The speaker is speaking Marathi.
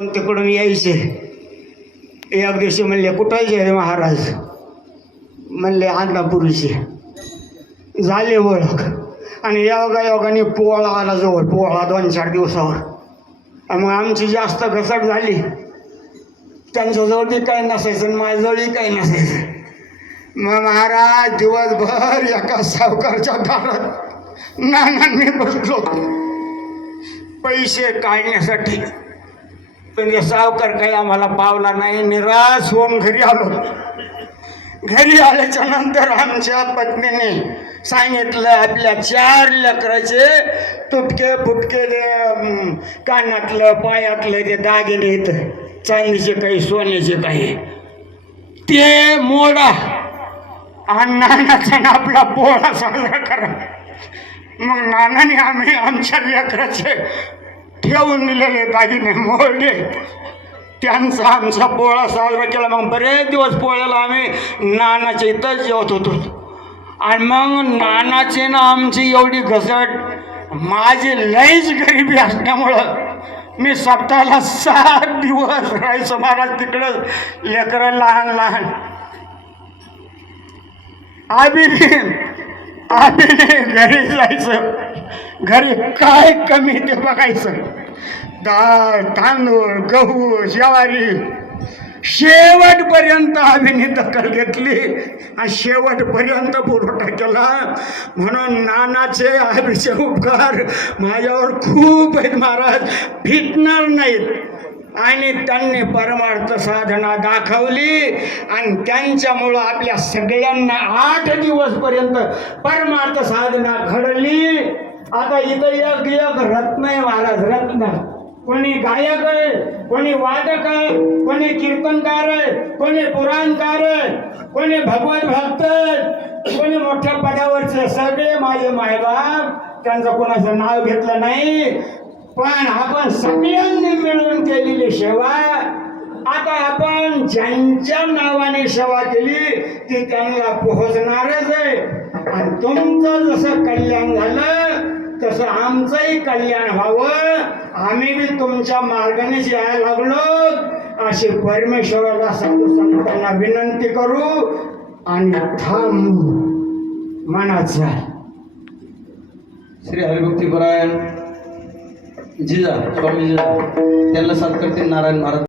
तिकडून यायचे. एक दिवशी म्हणले कुठायचे रे महाराज? म्हणले अन्नापुरीचे झाले ओळख. आणि योगा योगाने पोळा आला जवळ पोळा दोन चार दिवसावर. मग आमची जास्त घसट झाली. त्यांच्याजवळ बी काही नसायचं माझ्याजवळही काही नसायचं. मग महाराज दिवसभर एका सावकारच्या दारात नानांनी बसलो. पैसे काढण्यासाठी. म्हणजे सावकार काही आम्हाला पावला नाही निराश होऊन घरी आलो. घरी आल्याच्यानंतर आमच्या पत्नीने सांगितलं आपल्या चार लेकराचे तुटके फुटके कानातलं पायातलं ते दागिने चांदीचे काही सोन्याचे काही ते मोडा आणि नानाचा ना आपला पोळा साजरा करा. मग नानाने आम्ही आमच्या लेकराचे ठेवून दिलेले दागिने मोडले त्यांचा आमचा पोळा साजरा केला. मग बरेच दिवस पोळ्याला आम्ही नानाच्या इथंच जेवत होतो. आणि मग नानाची ना आमची एवढी घसट माझी लईच गरिबी असल्यामुळं मी सप्ताहाला सात दिवस राहायचं महाराज तिकडं लेकरं लहान लहान. आम्ही आम्ही घरी जायचं. घरी काय कमी ते बघायचं. डाळ तांदूळ गहू ज्वारी. शेवटपर्यंत आम्ही दखल घेतली. आणि शेवटपर्यंत पुरवठा केला. म्हणून नानाचे आबीचे उपकार. माझ्यावर खूप आहेत महाराज. फिटणार नाहीत. आणि त्यांनी परमार्थ साधना दाखवली. आणि त्यांच्यामुळं आपल्या सगळ्यांना आठ दिवसपर्यंत परमार्थ साधना घडली. आता इथं एक एक रत्न आहे महाराज रत्न. कोणी गायक आहे कोणी वादक आहे कोणी कीर्तनकार आहे कोणी पुराणकार आहे कोणी भगवत भक्त कोणी मोठ्या पदावरचे सगळे माझे मायबाप त्यांचं कोणाचं नाव घेतलं नाही पण आपण सगळ्यांनी मिळून केलेली सेवा. आता आपण ज्यांच्या नावाने सेवा केली ती त्यांना पोहोचणारच आहे. आणि तुमचं जसं कल्याण झालं तसं आमचंही कल्याण व्हावं. आम्ही बी तुमच्या मार्गाने यायला लागलो. अशी परमेश्वराला साधू संतांना विनंती करू आणि थांबू. मनाचा श्री हरिभक्ती परायण जिजा स्वामी जिजा त्यांना साथ नारायण महाराज.